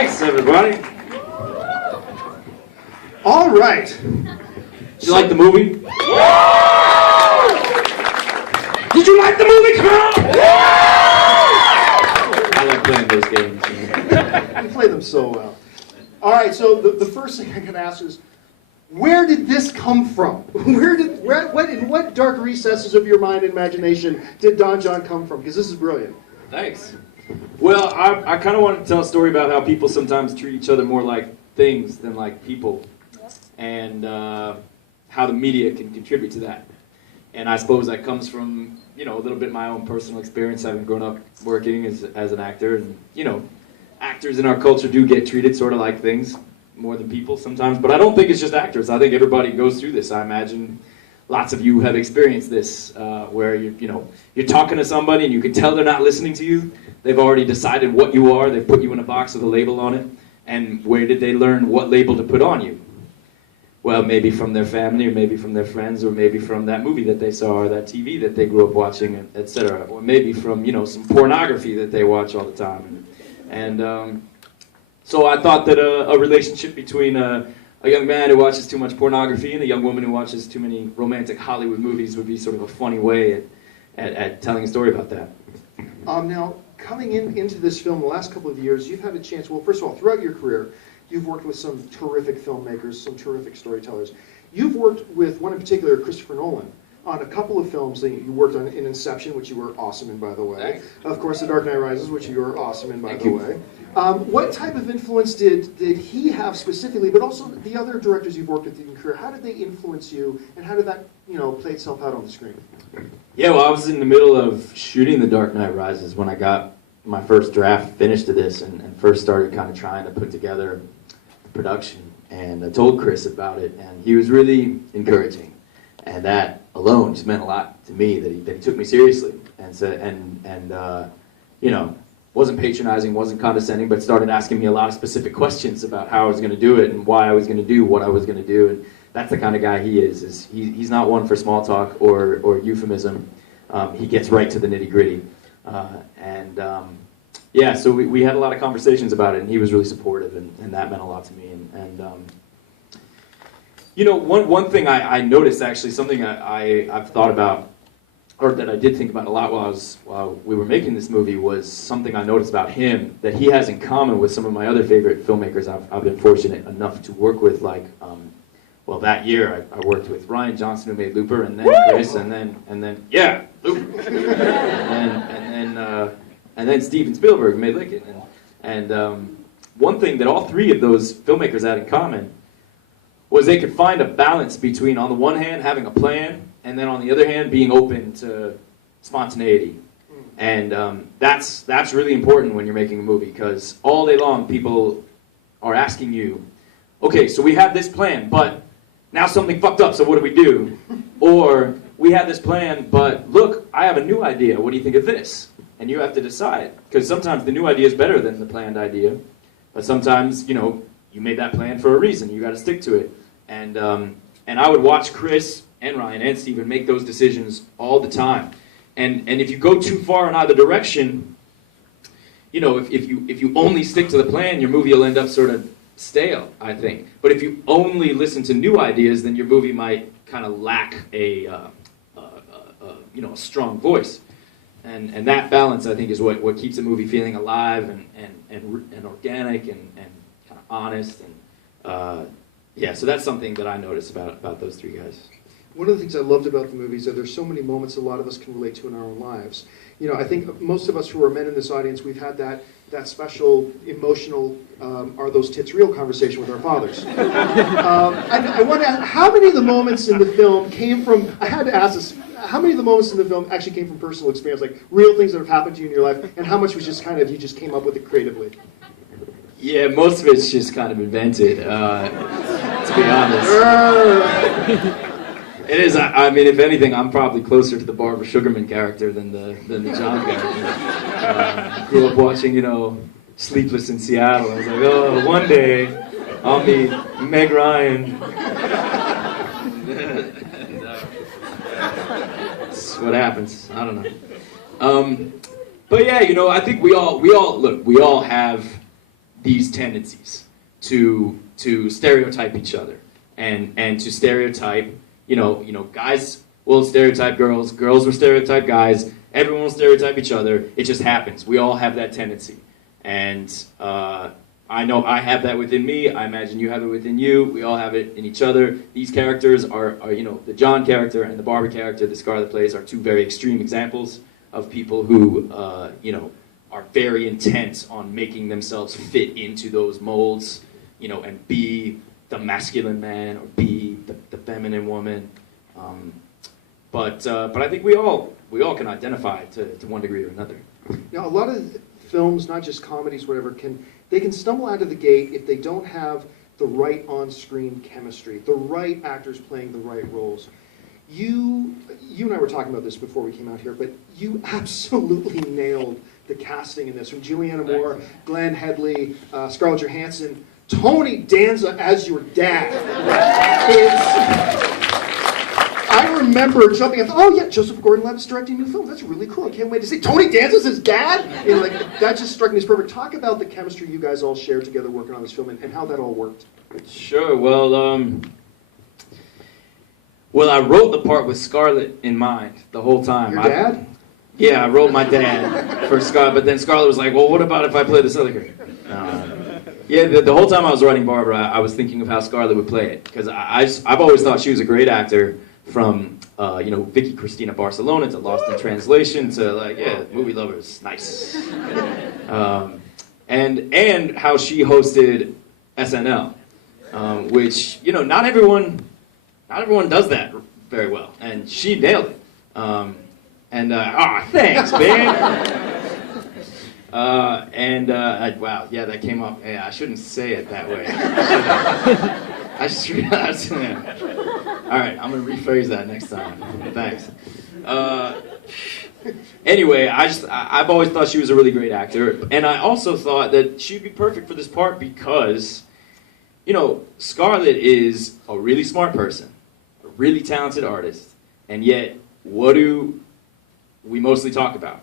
Thanks, everybody. All right. Did you like the movie? Did you like the movie? Come on! I like playing those games. You play them so well. All right, so the first thing I can ask is, where did this come from? In what dark recesses of your mind and imagination did Don Jon come from? Because this is brilliant. Thanks. Well, I kind of wanted to tell a story about how people sometimes treat each other more like things than like people, and how the media can contribute to that. And I suppose that comes from, a little bit my own personal experience, having grown up working as an actor. And, actors in our culture do get treated sort of like things more than people sometimes. But I don't think it's just actors. I think everybody goes through this. I imagine lots of you have experienced this, where you're talking to somebody and you can tell they're not listening to you. They've already decided what you are. They've put you in a box with a label on it. And where did they learn what label to put on you? Well, maybe from their family, or maybe from their friends, or maybe from that movie that they saw, or that TV that they grew up watching, etc. Or maybe from, some pornography that they watch all the time. And so I thought that a relationship between a young man who watches too much pornography and a young woman who watches too many romantic Hollywood movies would be sort of a funny way at telling a story about that. Now, coming into this film the last couple of years, you've had a chance, well, first of all, throughout your career, you've worked with some terrific filmmakers, some terrific storytellers. You've worked with one in particular, Christopher Nolan, on a couple of films that you worked on in Inception, which you were awesome in, by the way. Thanks. Of course, The Dark Knight Rises, which you were awesome in, by Thank the you. way. What type of influence did he have specifically, but also the other directors you've worked with in your career? How did they influence you, and how did that play itself out on the screen? Yeah, well, I was in the middle of shooting The Dark Knight Rises when I got my first draft finished of this, and first started kind of trying to put together the production. And I told Chris about it, and he was really encouraging. And that alone just meant a lot to me, that he took me seriously, and said, wasn't patronizing, wasn't condescending, but started asking me a lot of specific questions about how I was going to do it and why I was going to do what I was going to do. And that's the kind of guy he is he's not one for small talk or euphemism. He gets right to the nitty gritty. So we had a lot of conversations about it, and he was really supportive, and that meant a lot to me. One thing I noticed, actually, something I've thought about, or that I did think about a lot while we were making this movie, was something I noticed about him that he has in common with some of my other favorite filmmakers I've been fortunate enough to work with. Like, that year I worked with Rian Johnson, who made Looper, and then Chris, and then Looper, and then Steven Spielberg, who made Lincoln. And one thing that all three of those filmmakers had in common was they could find a balance between, on the one hand, having a plan, and then on the other hand, being open to spontaneity. And that's really important when you're making a movie, because all day long people are asking you, okay, so we have this plan, but now something fucked up, so what do we do? Or, we have this plan, but look, I have a new idea, what do you think of this? And you have to decide, because sometimes the new idea is better than the planned idea, but sometimes, you made that plan for a reason, you got to stick to it. And I would watch Chris and Ryan and Steven make those decisions all the time. And if you go too far in either direction, if you only stick to the plan, your movie will end up sort of stale, I think. But if you only listen to new ideas, then your movie might kind of lack a strong voice. And that balance, I think, is what keeps a movie feeling alive and organic and kind of honest. And so that's something that I noticed about those three guys. One of the things I loved about the movie is that there's so many moments a lot of us can relate to in our own lives. I think most of us who are men in this audience, we've had that special, emotional, are those tits real conversation with our fathers. I want to ask, how many of the moments in the film came from, I had to ask this, how many of the moments in the film actually came from personal experience, like real things that have happened to you in your life, and how much was just you just came up with it creatively? Yeah, most of it's just kind of invented, to be honest. It is. I mean, if anything, I'm probably closer to the Barbara Sugarman character than the John character. Grew up watching, Sleepless in Seattle. I was like, oh, one day I'll meet Meg Ryan. That's what happens. I don't know. But yeah, I think we all have these tendencies to stereotype each other and to stereotype, guys will stereotype girls, girls will stereotype guys, everyone will stereotype each other. It just happens. We all have that tendency. And I know I have that within me. I imagine you have it within you. We all have it in each other. These characters are the Jon character and the Barbara character that Scarlett plays are two very extreme examples of people who, are very intent on making themselves fit into those molds, and be the masculine man or be the feminine woman. But I think we all can identify to one degree or another. Now, a lot of films, not just comedies, whatever, they can stumble out of the gate if they don't have the right on-screen chemistry, the right actors playing the right roles. You and I were talking about this before we came out here, but you absolutely nailed the casting in this. From Julianne Moore, Glenn Headley, Scarlett Johansson, Tony Danza as your dad. I remember jumping up, oh yeah, Joseph Gordon-Levitt's directing new films. That's really cool. I can't wait to see Tony Danza's his dad. That just struck me as perfect. Talk about the chemistry you guys all shared together working on this film and how that all worked. Sure. Well, I wrote the part with Scarlett in mind the whole time. Your dad? Yeah, I wrote my dad for Scarlett, but then Scarlett was like, well, what about if I play this other character? Yeah, the whole time I was writing Barbara, I was thinking of how Scarlett would play it, because I've always thought she was a great actor, from Vicky Cristina Barcelona to Lost in Translation to Movie Lovers, nice, and how she hosted SNL, which not everyone does that very well, and she nailed it. Thanks, man. Wow, yeah, that came up. Yeah, I shouldn't say it that way. I just realized. All right, I'm gonna rephrase that next time. Thanks. Anyway, I've always thought she was a really great actor, and I also thought that she'd be perfect for this part because, Scarlett is a really smart person, a really talented artist, and yet, what do we mostly talk about?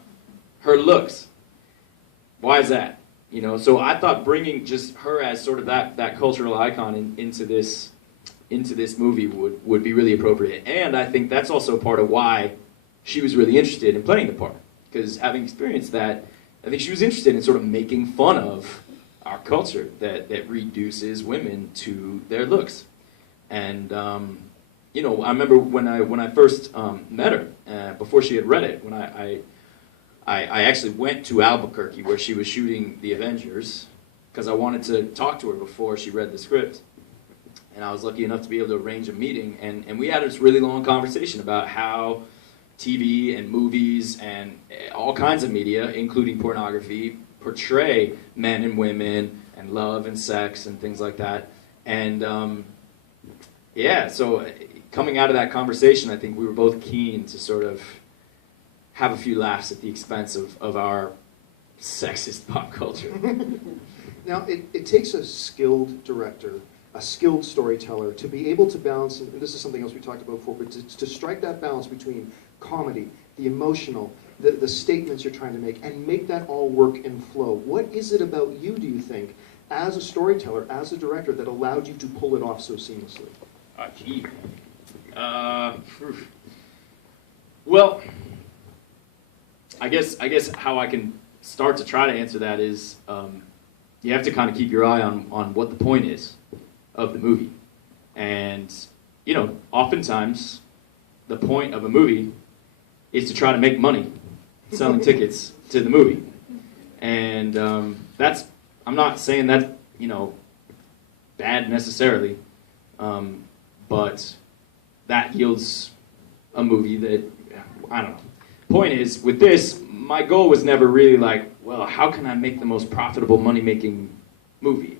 Her looks. Why is that? So I thought bringing just her as sort of that cultural icon into this movie would be really appropriate. And I think that's also part of why she was really interested in playing the part. Because having experienced that, I think she was interested in sort of making fun of our culture that reduces women to their looks. And I remember when I first met her, before she had read it, when I actually went to Albuquerque where she was shooting The Avengers because I wanted to talk to her before she read the script. And I was lucky enough to be able to arrange a meeting, and we had this really long conversation about how TV and movies and all kinds of media, including pornography, portray men and women and love and sex and things like that. And so coming out of that conversation, I think we were both keen to sort of have a few laughs at the expense of our sexist pop culture. Now, it takes a skilled director, a skilled storyteller, to be able to balance, and this is something else we talked about before, but to strike that balance between comedy, the emotional, the statements you're trying to make, and make that all work and flow. What is it about you, do you think, as a storyteller, as a director, that allowed you to pull it off so seamlessly? Well, I guess how I can start to try to answer that is you have to kind of keep your eye on what the point is of the movie. And, oftentimes the point of a movie is to try to make money selling tickets to the movie. And I'm not saying that, bad necessarily, but that yields a movie that, I don't know. Point is, with this, my goal was never really like, well, how can I make the most profitable money-making movie?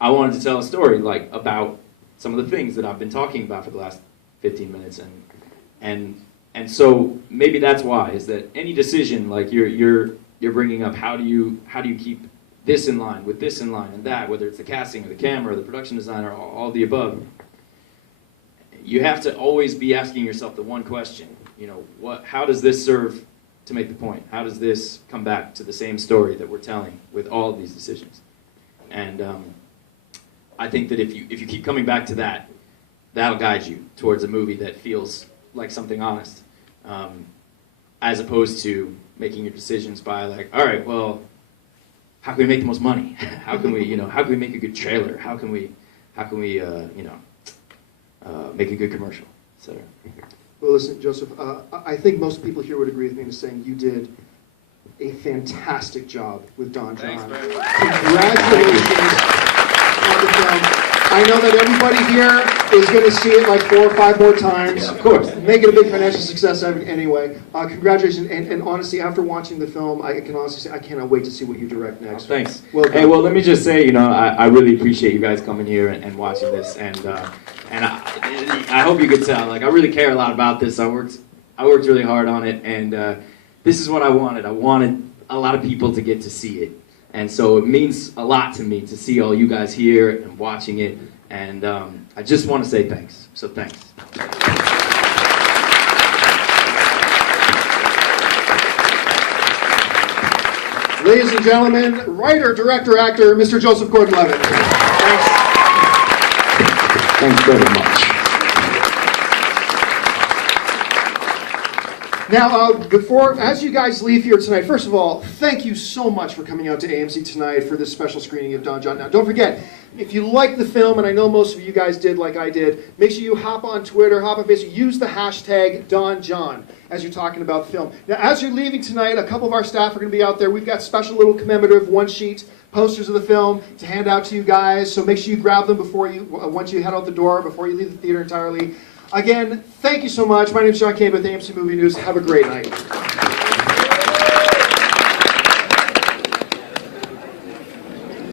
I wanted to tell a story about some of the things that I've been talking about for the last 15 minutes, and so maybe that's why, is that any decision you're bringing up, how do you keep this in line with this in line and that, whether it's the casting or the camera or the production designer, all the above, you have to always be asking yourself the one question. How does this serve to make the point? How does this come back to the same story that we're telling with all of these decisions? And I think that if you keep coming back to that, that'll guide you towards a movie that feels like something honest, as opposed to making your decisions by like, all right, well, how can we make the most money? How can we, how can we make a good trailer? How can we, make a good commercial, etc. Well, listen, Joseph, I think most people here would agree with me in saying you did a fantastic job with Don Jon. Congratulations on the film. I know that everybody here is going to see it like 4 or 5 more times. Yeah, of course. Make it a big financial success anyway. Congratulations, and honestly, after watching the film, I can honestly say I cannot wait to see what you direct next. Oh, thanks. Well, hey, well, let me just say, I really appreciate you guys coming here and watching this, and I hope you could tell, like, I really care a lot about this. I worked really hard on it, and this is what I wanted. I wanted a lot of people to get to see it. And so it means a lot to me to see all you guys here and watching it. And I just want to say thanks. So thanks. Ladies and gentlemen, writer, director, actor, Mr. Joseph Gordon-Levitt. Thanks. Thanks very much. Now, as you guys leave here tonight, first of all, thank you so much for coming out to AMC tonight for this special screening of Don Jon. Now, don't forget, if you like the film, and I know most of you guys did like I did, make sure you hop on Twitter, hop on Facebook, use the hashtag Don Jon as you're talking about the film. Now, as you're leaving tonight, a couple of our staff are going to be out there. We've got special little commemorative one-sheet posters of the film to hand out to you guys, so make sure you grab them once you head out the door, before you leave the theater entirely. Again, thank you so much. My name is John Kane with AMC Movie News. Have a great night.